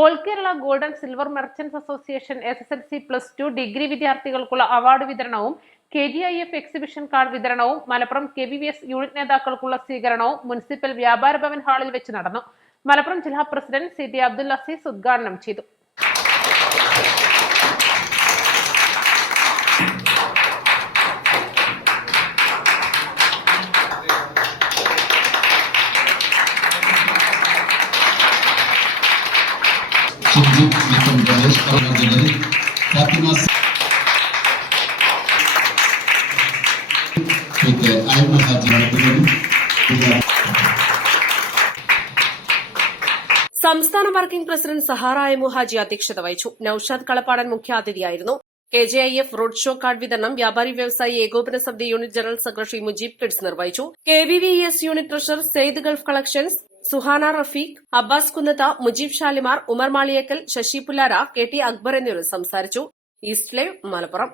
All Kerala gold and silver merchants association SSLC+2 degree വിദ്യാർത്ഥികൾക്കുള്ള award വിതരണവും KGIF exhibition card വിതരണവും Malappuram KVVS unit നേതാക്കൾക്കുള്ള സ്വീകരണവും മുനിസിപ്പൽ വ്യാപാര ഭവൻ ഹാളിൽ വെച്ച് നടന്നു. മലപ്പുറം ജില്ലാ പ്രസിഡന്റ് CT അബ്ദുൽ അസീസ് ഉദ്ഘാടനം ചെയ്തു. സംസ്ഥാന വർക്കിംഗ് പ്രസിഡന്റ് സഹാറ അയമു ഹാജി അധ്യക്ഷത വഹിച്ചു. നൌഷാദ് കളപ്പാടൻ മുഖ്യാതിഥിയായിരുന്നു. KGIF റോഡ് ഷോ കാർഡ് വിതരണം Vyapari Vyavasayi Ekopana Samithi unit general secretary Mujeeb kids നിർവഹിച്ചു. KVVS unit treasurer Sayed gulf collections Suhana Rafeeq, Abbas Kunnath, Mujeeb Shalimar, Umar Maliyekkal, Sasi Pullara, KT Akbar എന്നിവർ സംസാരിച്ചു. East live Malappuram.